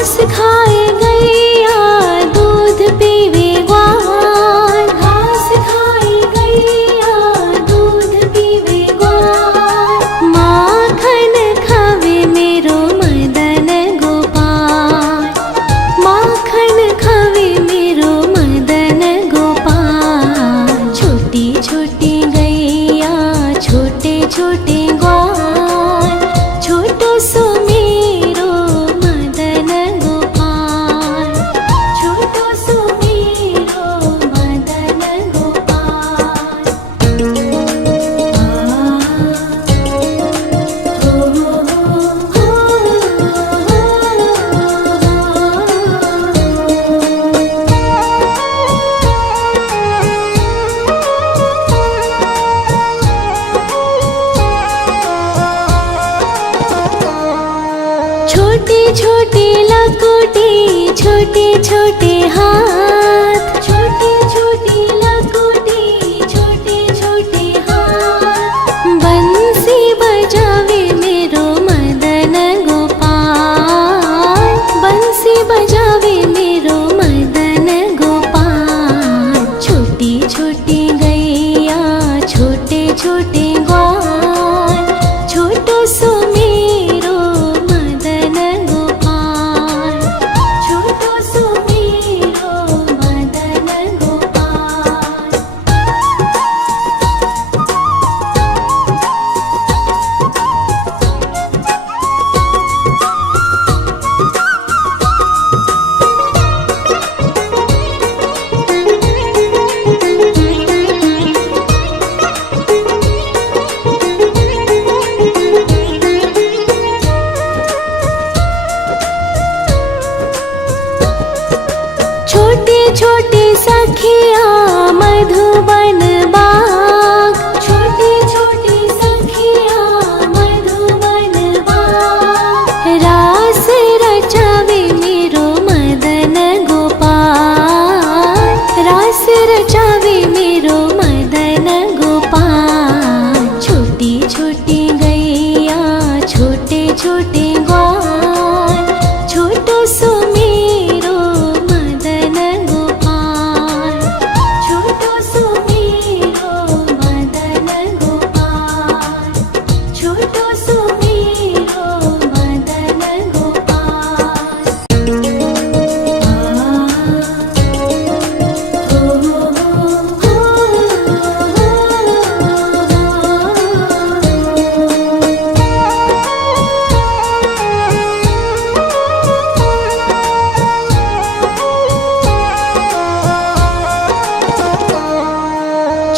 घास खाए गैया दूध पीवे ग्वाल, घास खाए गैया दूध पीवे ग्वाल। माखन खावे मेरो मदन गोपाल, माखन खावे मेरो मदन गोपाल। छोटी छोटी गैया छोटे छोटे ग्वाल, छोटो सो मेरो मदन गोपाल, छोटो सो मेरो मदन गोपाल। छोटी छोटी लकुटी छोटे छोटे हाथ, छोटी छोटी लकुटी छोटे छोटे हाथ। बंसी बजावे मेरो मदन गोपाल, बंसी बजावे मेरो मदन गोपाल। छोटी छोटी गैया छोटे छोटे ग्वाल, छोटो सो मेरो मदन गोपाल, छोटो सो मेरो मदन गोपाल। छोटे छोटे सखिया मधुबन बाग, छोटे छोटे सखिया मधुबन बाग। रास रचावे मेरो मदन गोपाल, रास रचावे मेरो मदन गोपाल। छोटी छोटी गैया छोटे छोटे ग्वाल, छोटो सो मेरो मदन गोपाल, छोटो सो मेरो मदन गोपाल, छोटो सो मेरो मदन गोपाल।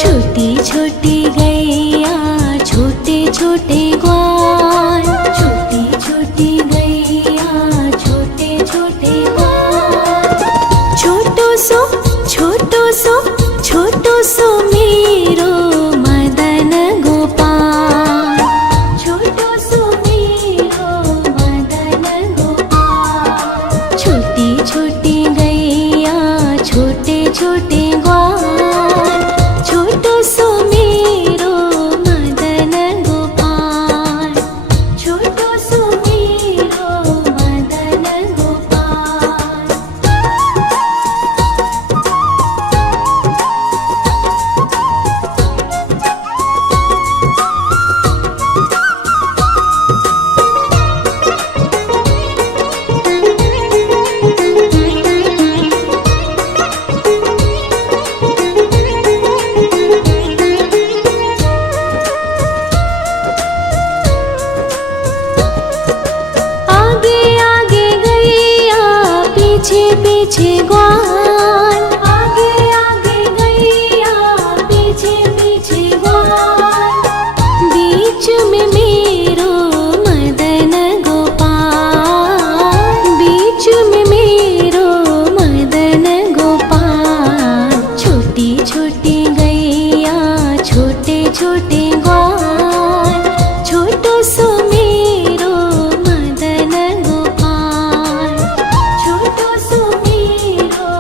छोटी छोटी गैया छोटे छोटे ग्वाल, छोटी छोटी गैया छोटे छोटे ग्वाल। छोटो सो छोटो सो छोटो सो मेरो मदन गोपाल, छोटो सो मेरो मदन गोपाल। छोटी छोटी गैया छोटे छोटे ग्वाल, छोटो सो मेरो मदन गोपाल, छोटो सो मेरो मदन गोपाल। आगे आगे गैया पीछे पीछे ग्वाल, आगे आगे गैया पीछे पीछे ग्वाल। बीच में मेरो मदन गोपाल, बीच में मेरो मदन गोपाल। छोटी छोटी गैया छोटे छोटे ग्वाल, छोटो सो मेरो मदन गोपाल, छोटो सो मेरो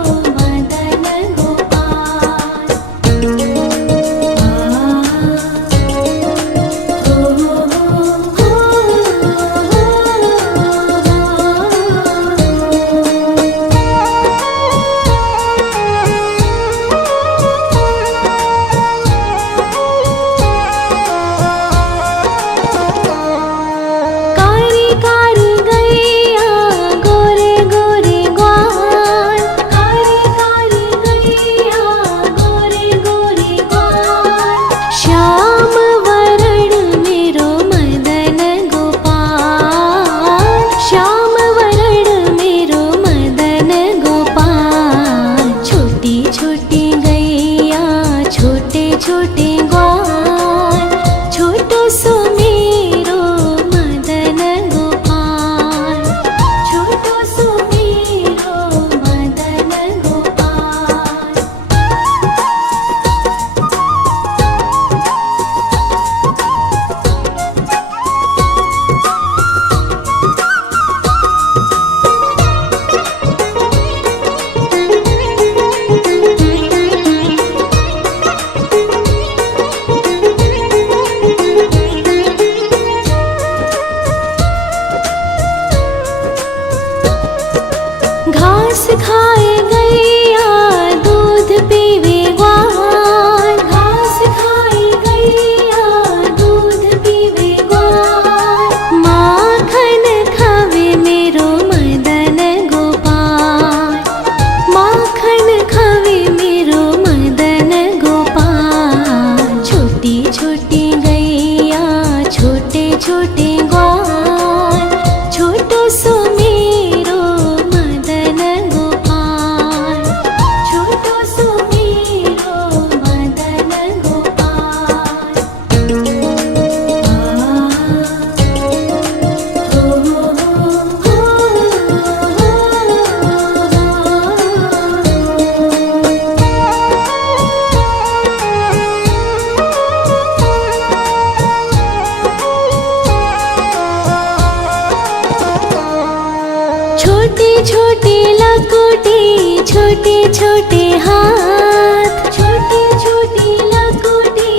घास खाए गैया दूध पीवे ग्वाल, घास खाए गैया दूध पीवे ग्वाल। माखन खावे मेरो मदन गोपाल, माखन खावे मेरो मदन गोपाल। छोटी छोटी गैया छोटे छोटे ग्वाल, छोटो सो मेरो मदन गोपाल, छोटो सो मेरो मदन गोपाल। छोटी छोटी लकुटी छोटे छोटे हाथ, छोटी छोटी लकुटी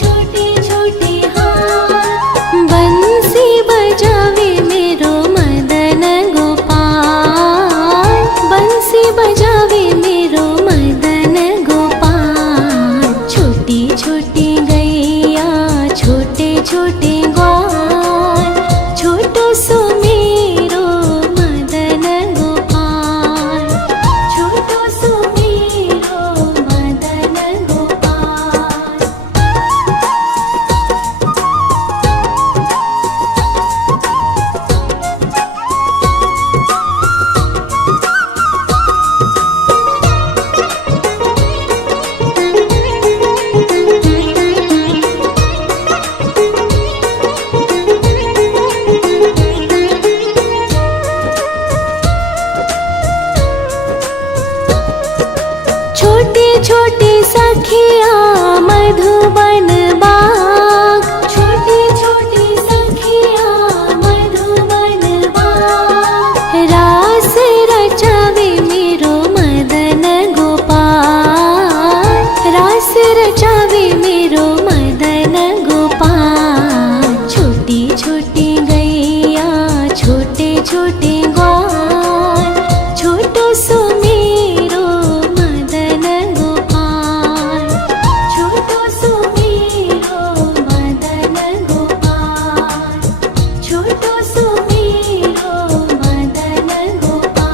छोटे छोटे हाथ। बंसी बजावे मेरो मदन गोपाल, बंसी बजावे मेरो मदन गोपाल। छोटी छोटी गैया छोटे छोटे ग्वाल, छोटो सो मेरो मदन गोपाल, छोटो सो मेरो मदन गोपाल। छोटे छोटे सखिया मधुबन बाग, छोटे छोटे सखिया मधुबन बाग। रास रचावे मेरो मदन गोपाल, रास रचावे मेरो मदन गोपाल। छोटी छोटी गैया छोटे छोटे ग्वाल, छोटो सो मेरो मदन गोपाल, छोटो सो मेरो मदन गोपाल, छोटो सो मेरो मदन गोपाल।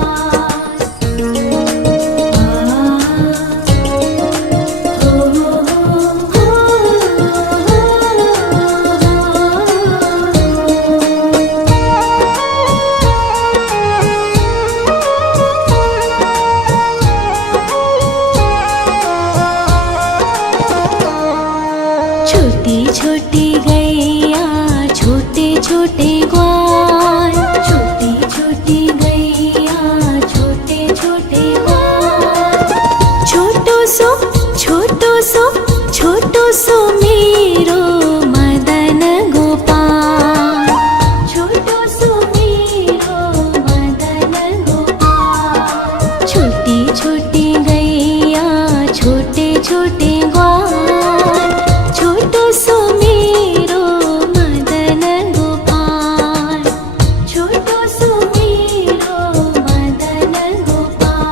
छोटी छोटी गैया छोटे छोटे ग्वाल, छोटी छोटी गैया छोटे छोटे ग्वाल। छोटो सो छोटो सो छोटो सो मेरो मदन गोपाल, छोटो सो मेरो मदन गोपाल। छोटी छोटी गैया छोटे छोटे ग्वाल, छोटो सो मेरो मदन गोपाल, छोटो सो मेरो मदन गोपाल।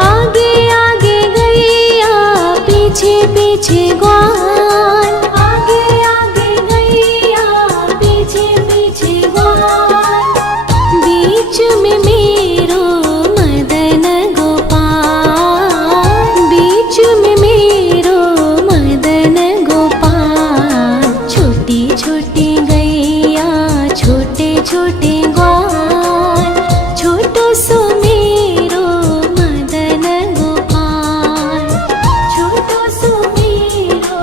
आगे आगे गैया पीछे पीछे ग्वाल, आगे आगे गैया पीछे पीछे ग्वाल। बीच में मेरो मदन गोपाल, बीच में मेरो मदन गोपाल। छोटी छोटी गैया छोटे छोटे ग्वाल, छोटो सो मेरो मदन गोपाल, छोटो सो मेरो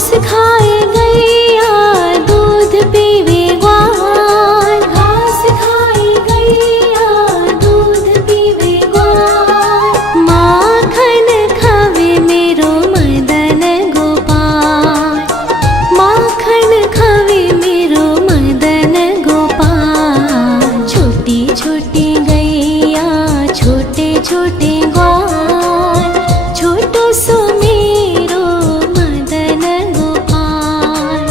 घास खाए गैया दूध पीवे ग्वाल, घास खाए गैया दूध पीवे ग्वाल, माखन खावे मेरो मदन गोपाल, माखन खावे मेरो मदन गोपाल। छोटी छोटी गैया छोटे छोटे ग्वाल, छोटो सो मेरो मदन गोपाल,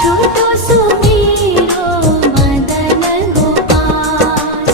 छोटो सो मेरो मदन गोपाल।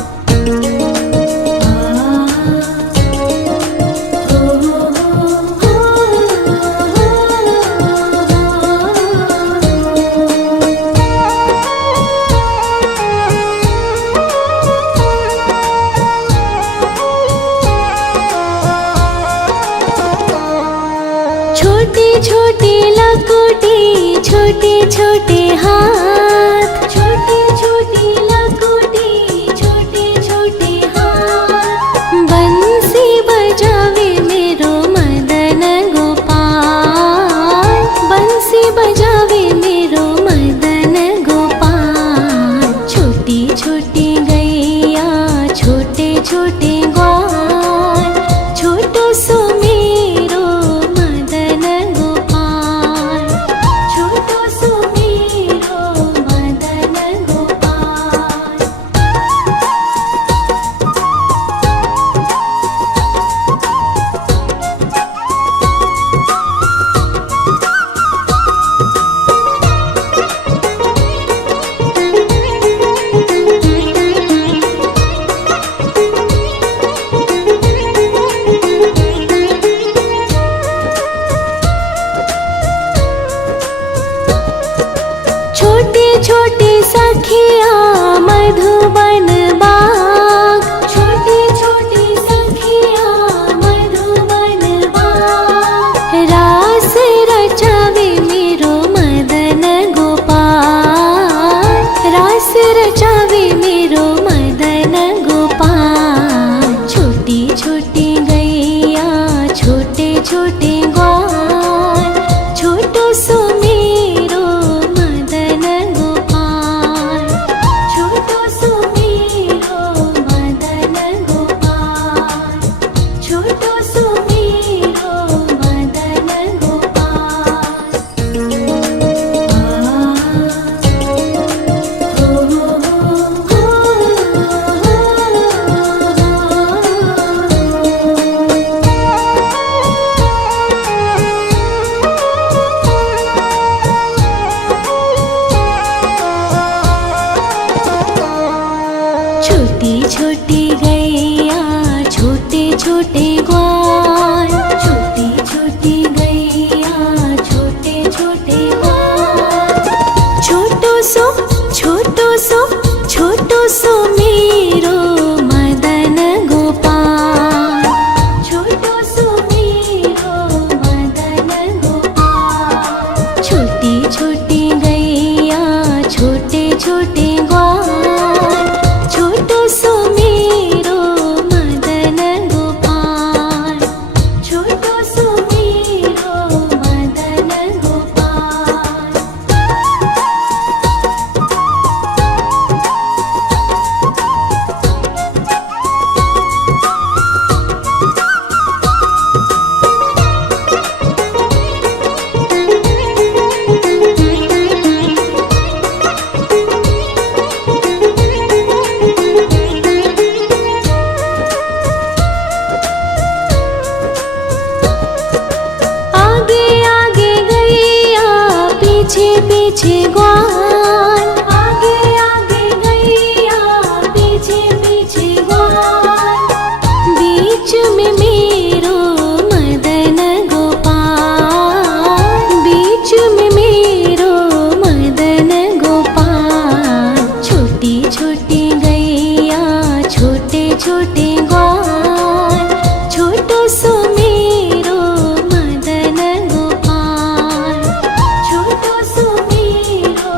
छोटी छोटी लकुटी छोटे छोटे हाथ, छोटी छोटी लकुटी छोटे छोटे हाथ, बंसी बजावे मेरो मदन गोपाल, बंसी बजावे मेरो मदन गोपाल। छोटी छोटी गैया छोटे छोटे ग्वाल, छोटो सो मेरो मदन गोपाल, छोटो सो मेरो मदन गोपाल। छोटी छोटी सखिया मधुबन बाग, छोटी छोटी सखिया मधुबन बाग, रास रचावे मेरो मदन गोपाल, रास रचावे मेरो मदन गोपाल। छोटी छोटी गैया छोटे छोटे ग्वाल, छोटो सो मेरो मदन गोपाल, छोटो सो मेरो मदन गोपाल, छोटो सो मेरो मदन गोपाल। छोटी छोटी गैया छोटे छोटे ग्वाल, छोटी छोटी गैया छोटे छोटे ग्वाल, छोटो सो छोटो सो छोटो सो मेरो मदन गोपाल, छोटो सो मेरो मदन गोपाल। छोटी छोटी गैया छोटे छोटे ग्वाल, छोटो सो मेरो मदन गोपाल, छोटो सो मेरो मदन गोपाल। आगे आगे गैया पीछे पीछे ग्वाल, आगे आगे गैया पीछे पीछे ग्वाल, बीच में मेरो मदन गोपाल, बीच में मेरो मदन गोपाल। छोटी छोटी गैया छोटे छोटे ग्वाल, छोटो सो मेरो मदन गोपाल, छोटो सो मेरो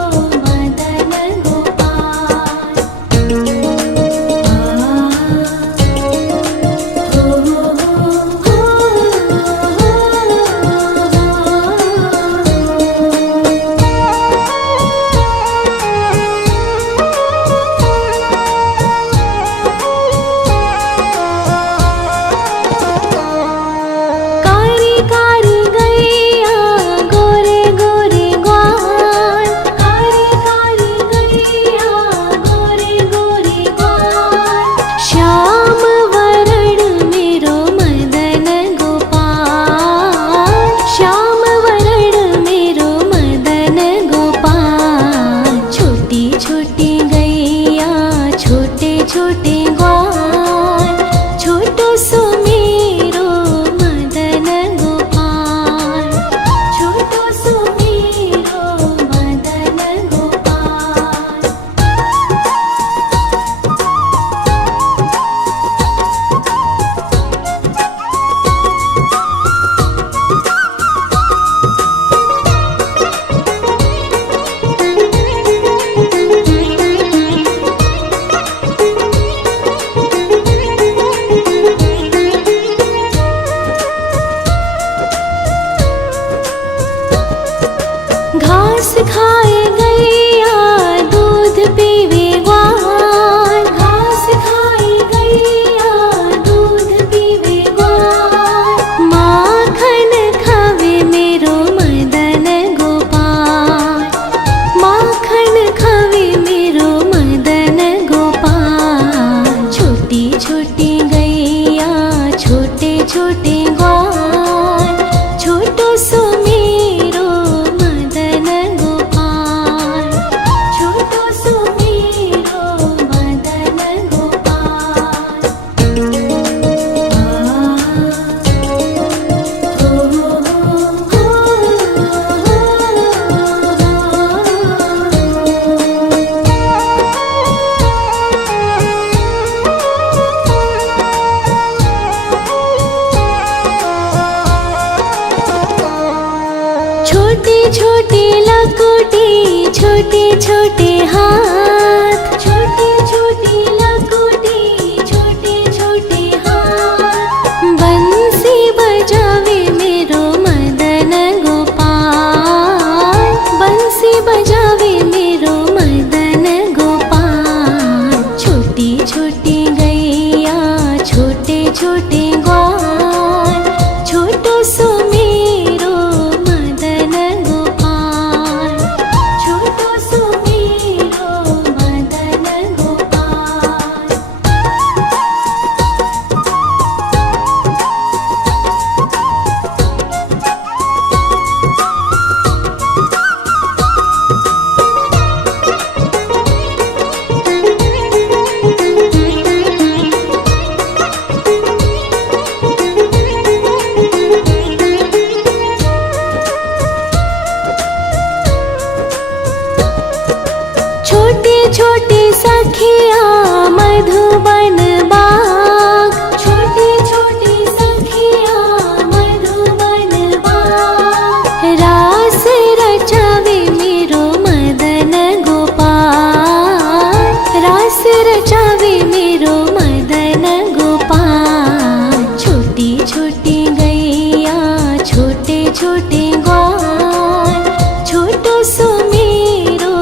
खाए गैया दूध पीवे ग्वाल, घास खाए गैया दूध पीवे ग्वाल, माखन खावे मेरो मदन गोपाल, माखन खावे मेरो मदन गोपाल। छोटी छोटी गैया छोटे छोटे ग्वाल, छोटो सो मेरो मदन गोपाल, छोटो सो मेरो मदन गोपाल। छोटी छोटी लकुटी छोटे छोटे हाथ, छोटी छोटी लकुटी छोटे छोटे हाथ, बंसी बजावे मेरो मदन गोपाल, बंसी बजावे मेरो मदन गोपाल। छोटी छोटी गैया छोटे छोटे ग्वाल, छोटो सो मेरो मदन गोपाल, छोटो सो मेरो मदन गोपाल। छोटी छोटी सखिया मधुबन बाग, छोटी छोटी सखिया मधुबन बाग, रास रचावे मेरो मदन गोपाल, रास रचावे मेरो मदन गोपाल। छोटी छोटी गैया छोटे छोटे ग्वाल, छोटो सो मेरो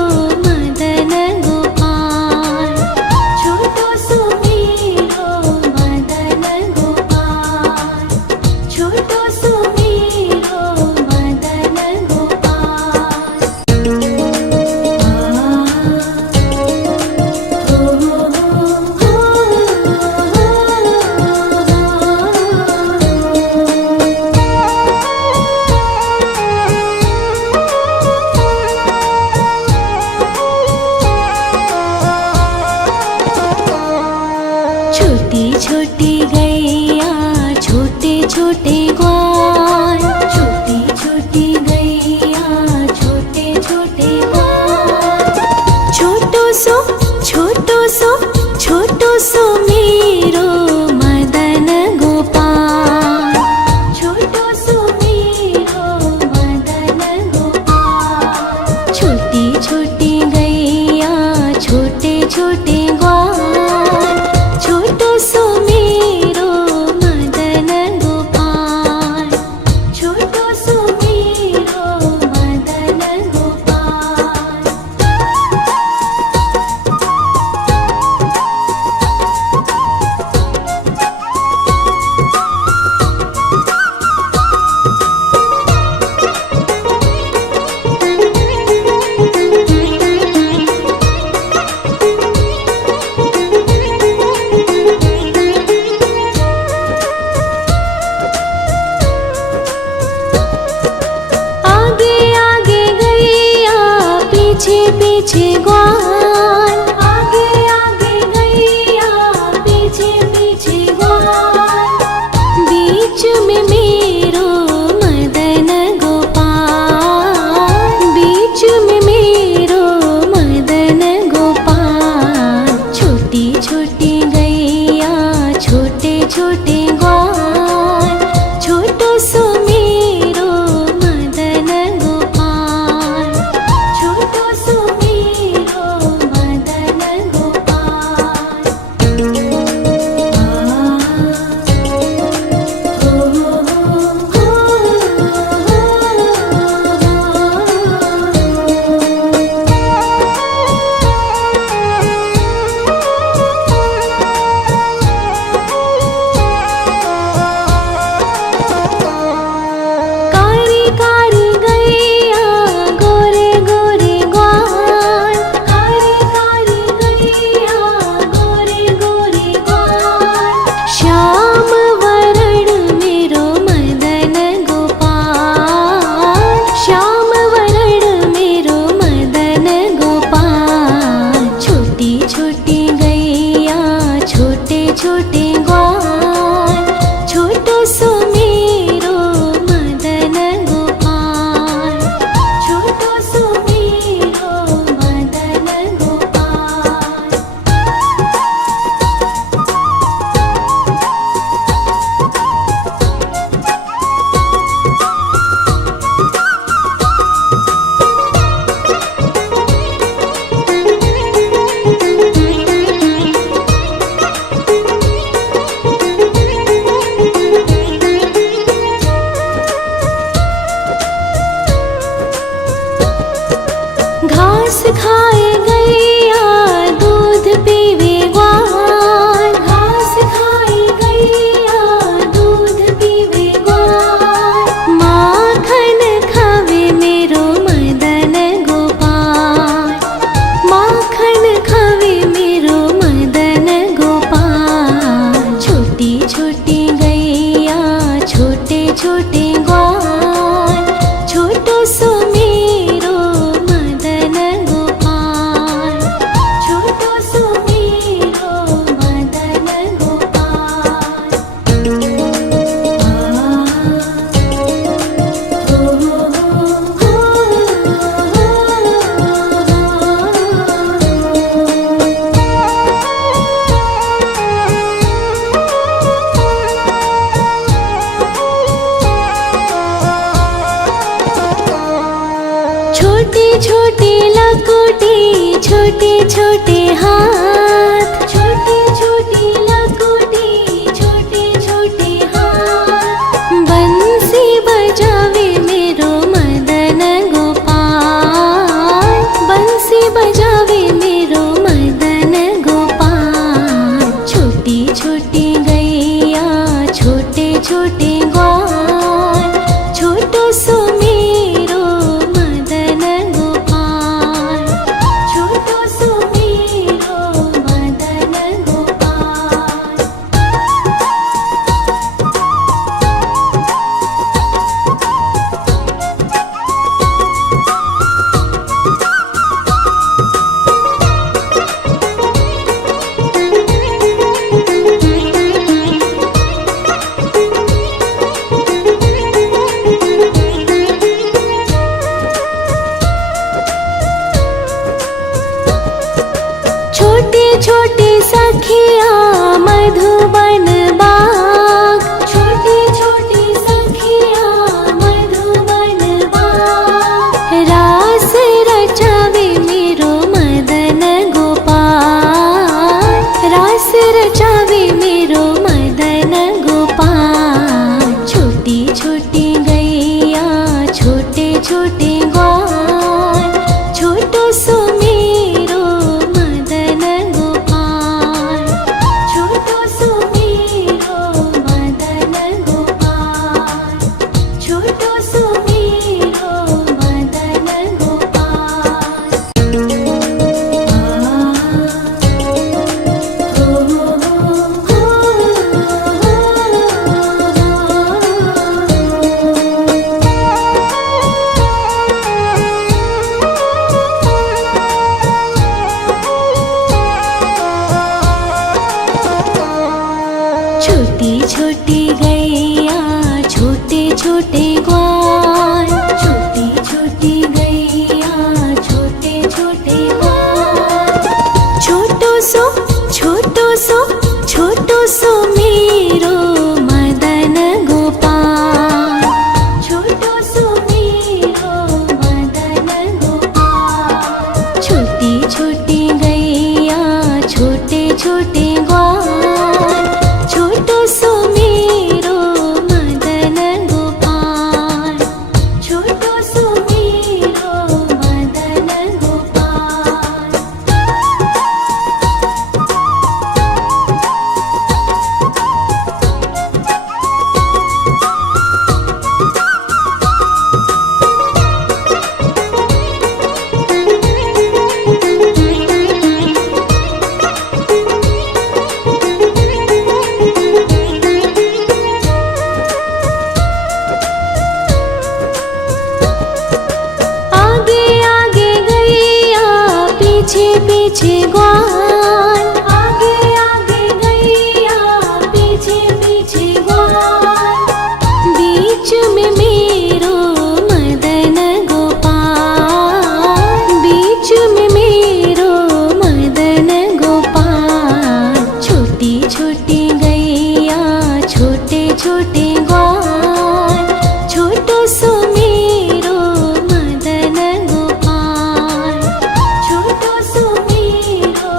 मदन गोपाल, छोटो सो मेरो मदन गोपाल, छोटो सो मेरो मदन गोपाल। छोटी छोटी गैया छोटे छोटे ग्वाल, छोटी छोटी गैया छोटे छोटे ग्वाल, छोटो सो छोटो सो मेरो मदन गोपाल, छोटो सो मेरो मदन गोपाल। छोटी छोटी गैया छोटे छोटे ग्वाल, छोटो सो मेरो मदन गोपाल, छोटो सो मेरो मदन गोपाल। आगे आगे गैया पीछे पीछे ग्वाल, आगे आगे गैया पीछे पीछे ग्वाल, बीच में मेरो मदन गोपाल, बीच में मेरो मदन गोपाल। छोटी छोटी गैया छोटे छोटे ग्वाल, छोटो सो मेरो मदन गोपाल, छोटो सो मेरो छोटे छोटे लकोटे छोटे छोटे हाथ, छोटे छोटे लकोटे छोटे छोटे हाथ। बंसी बजावे मेरो मदन गोपाल, बंसी बजावे मेरो मदन गोपाल। छोटी छोटी गैया छोटे छोटे ग्वाल, छोटो सो मेरो मदन गोपाल, छोटो सो मेरो मदन गोपाल। छोटे छोटे सखिया मधुबन बाग, छोटे छोटे सखिया मधुबन बाग। रास रचावे मेरो मदन गोपाल, रास रचावे मेरो मदन गोपाल। छोटी छोटी गैया छोटे छोटे ग्वाल, छोटो सो मेरो मदन गोपाल, छोटो सो मेरो मदन गोपाल, छोटो सो मेरो मदन गोपाल। छोटी छोटी गैया छोटे छोटे ग्वाल, छोटी छोटी गैया छोटे छोटे ग्वाल। छोटो सो छोटो सो छोटो सो मेरो मदन गोपाल, छोटो सो मेरो मदन गोपाल। छोटी छोटी गैया छोटे छोटे ग्वाल, छोटो सो मेरो मदन गोपाल, छोटो सो मेरो मदन गोपाल। आगे आगे गैया पीछे पीछे ग्वाल, आगे आगे गैया पीछे पीछे ग्वाल। बीच में मेरो मदन गोपाल, बीच में मेरो मदन गोपाल। छोटी छोटी गैया छोटे छोटे ग्वाल, छोटो सो मेरो मदन गोपाल, छोटो सो मेरो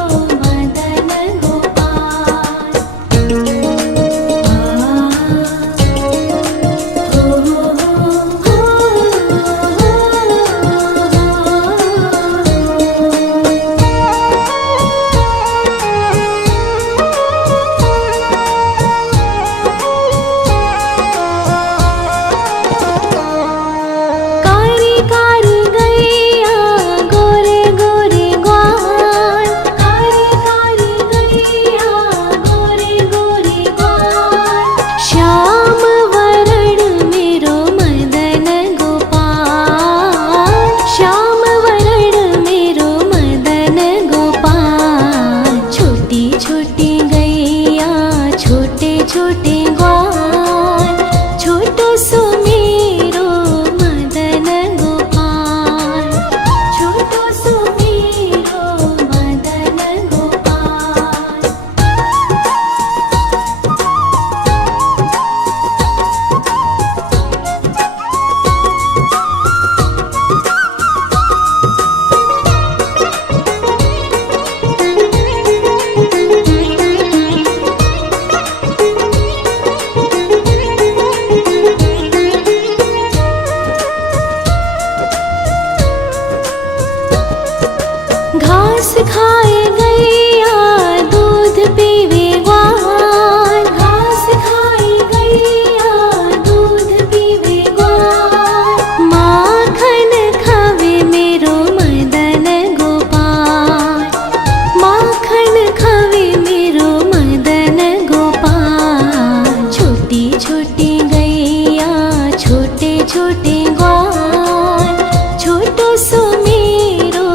छोटे छोटे ग्वाल, छोटो सो मेरो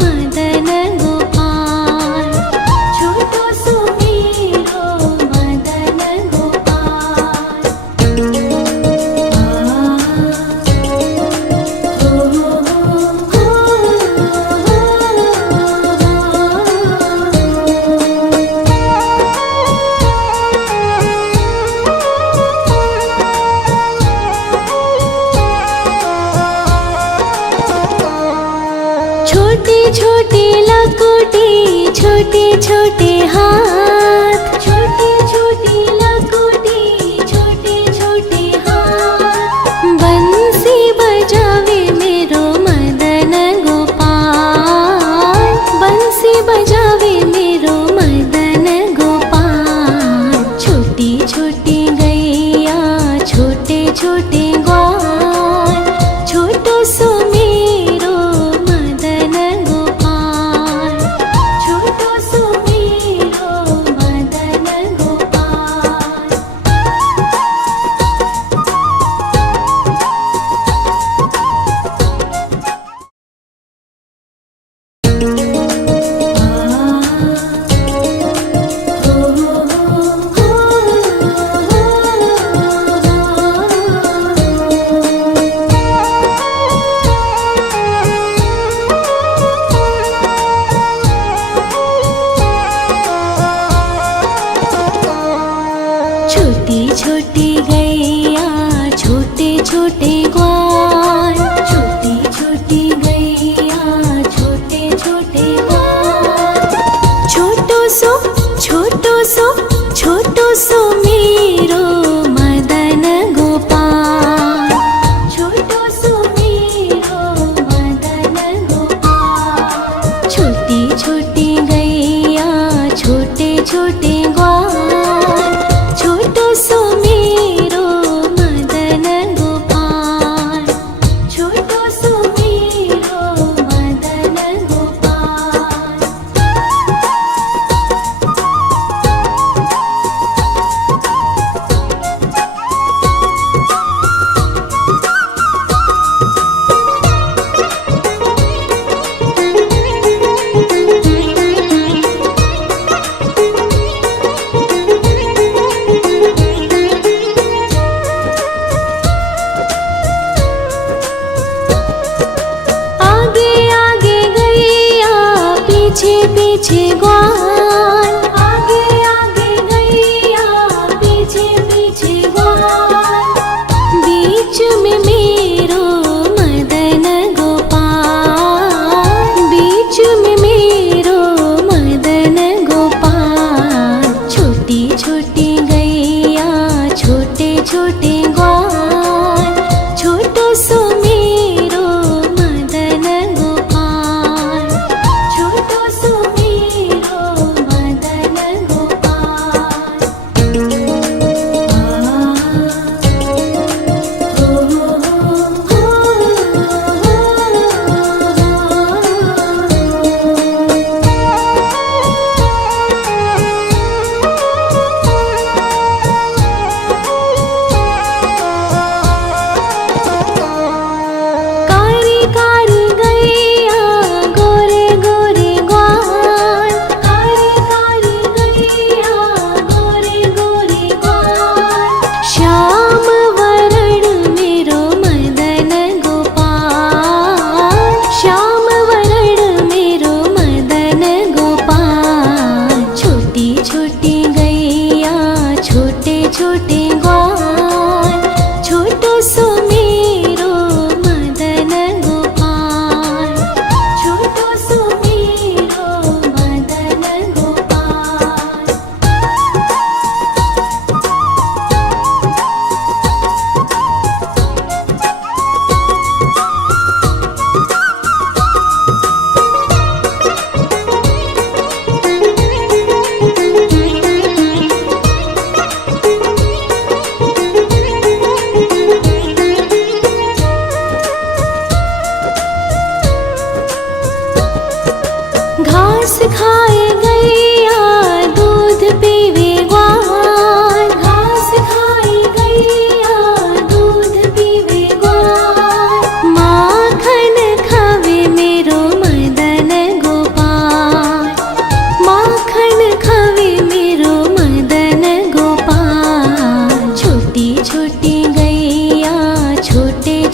मदन गोपाल, छोटो सो मेरो मदन गोपाल। छोटे छोटे लकोटे, छोटे छोटे हाथ, छोटे छोटे लकोटे, छोटे छोटे हाथ। बंसी बजावे मेरो मदन गोपाल, बंसी बजावे मेरो मदन गोपाल। छोटी छोटी गैया, छोटे छोटे ग्वाल, छोटो सो मेरो मदन गोपाल, छोटो सो मेरो मदन गोपाल।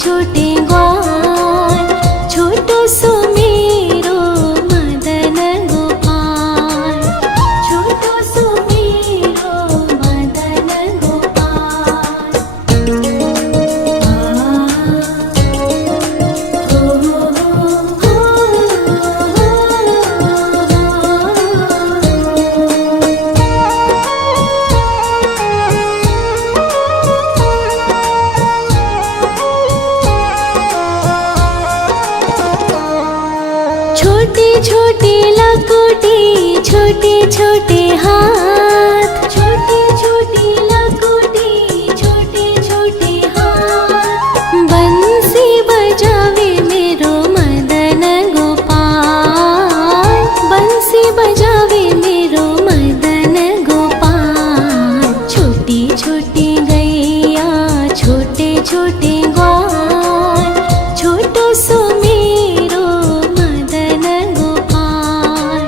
छोटे ग्वाल, छोटो सो मेरो मदन गोपाल, छोटो सो मेरो मदन गोपाल। छोटे छोटे लकोटे, छोटे छोटे हाथ, छोटे छोटे लकोटे, छोटे छोटे हाथ। बंसी बजावे मेरो मदन गोपाल, बंसी बजावे मेरो मदन गोपाल। छोटी छोटी गैया, छोटे छोटे ग्वाल, छोटो सो मेरो मदन गोपाल,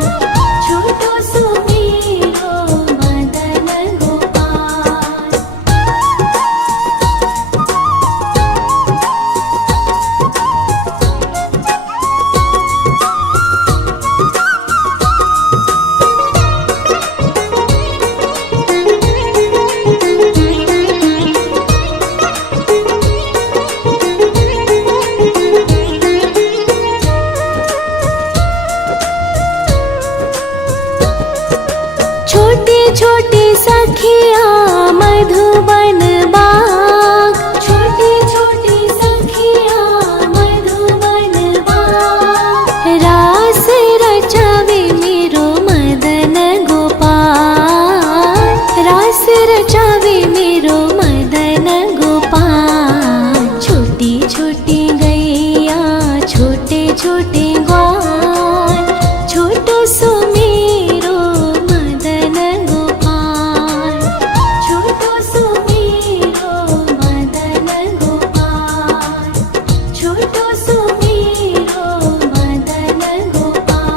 छोटो सो मेरो मदन गोपाल। छोटे छोटे सखिया मधुबन बाग, छोटे छोटे सखिया मधुबन बाग। रास रचावे मेरो मदन गोपाल, रास रचावे मेरो मदन गोपाल। छोटी छोटी गैया, छोटे छोटे ग्वाल, छोटो सो मेरो मदन गोपाल, छोटो सो मेरो मदन गोपाल, छोटो सो मेरो मदन गोपाल।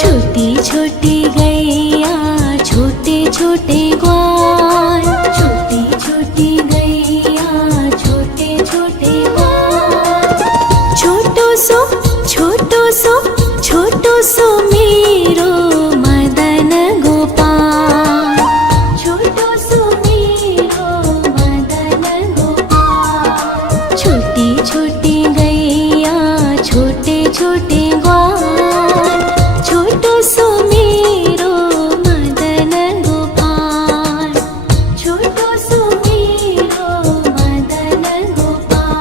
छोटी छोटी गैया, छोटे छोटे ग्वाल, छोटी छोटी गैया, छोटे छोटे ग्वाल। छोटो सो छोटो सो छोटो सो मेरो मदन गोपाल, छोटो सो मेरो मदन गोपाल। छोटी छोटी गैया, छोटे छोटे ग्वाल, छोटो सो मेरो मदन गोपाल, छोटो सो मेरो मदन गोपाल।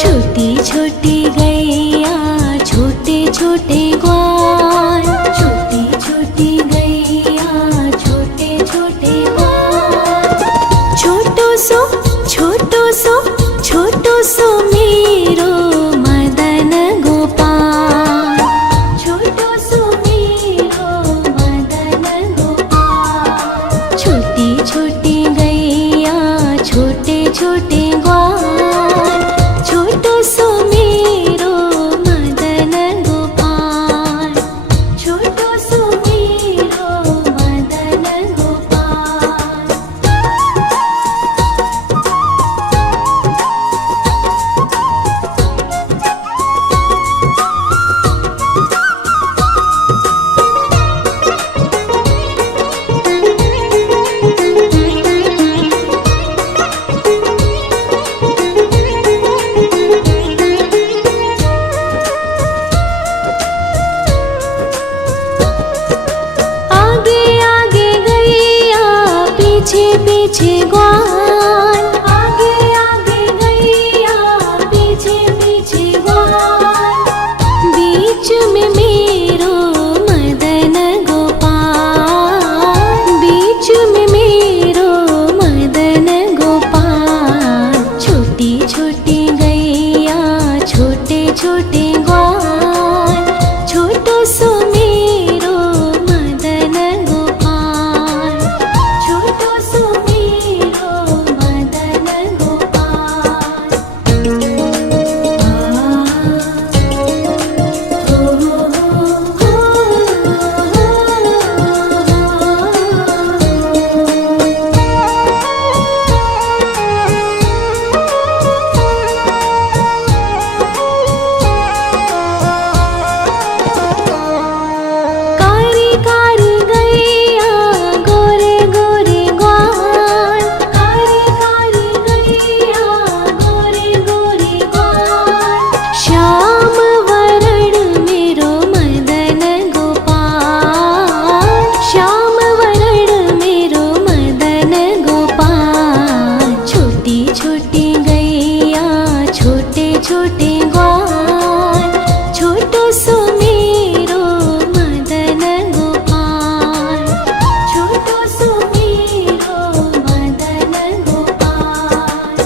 छोटी छोटी गैया, छोटे छोटे ग्वाल, छोटी छोटी गैया, छोटे छोटे ग्वाल। छोटो सो छोटो सो छोटो सो मेरो मदन गोपाल, छोटो सो मेरो मदन गोपाल। छोटी छोटी गैया, छोटे छोटे ग्वाल, छोटो सो मेरो ग्वाल, आगे आगे गैया पीछे पीछे ग्वाल, बीच में मेरो मदन गोपाल, बीच में मेरो मदन गोपाल। छोटी छोटी गैया छोटे छोटे ग्वाल, छोटो सो मेरो मदन गोपाल, छोटो सो मेरो मदन गोपाल। कारी कारी गैया गोरे गोरे ग्वाल, कारी कारी गैया गोरे गोरे ग्वाल, श्याम वरण मेरो मदन गोपाल, श्याम वरण मेरो मदन गोपाल। छोटी छोटी गैया छोटे छोटे ग्वाल, छोटो सो मेरो मदन गोपाल, छोटो सो मेरो मदन गोपाल।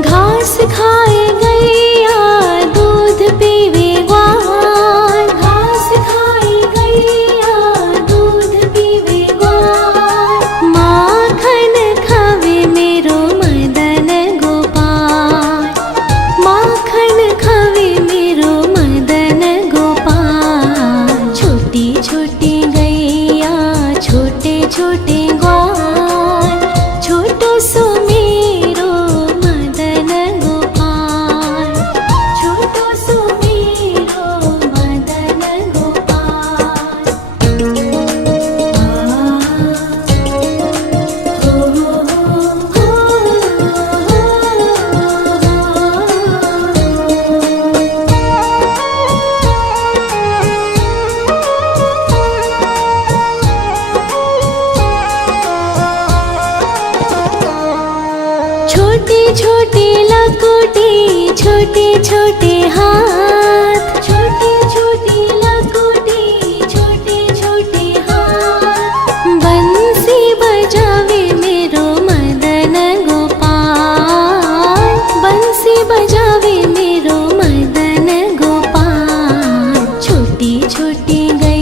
घास खाए गैया दूध पीवे ग्वाल, घास खाए गैया दूध पीवे ग्वाल, माखन खावे मेरो मदन गोपाल, माखन खावे मेरो मदन गोपाल। छोटी छोटी गैया छोटे छोटे ग्वाल, छोटो सो मेरो मदन गोपाल, छोटो सो मेरो मदन गोपाल। छोटी छोटी लकुटी छोटे छोटे हाथ, छोटी छोटी लकुटी छोटे छोटे हाथ, बंसी बजावे मेरो मदन गोपाल, बंसी बजावे मेरो मदन गोपाल। छोटी छोटी गैया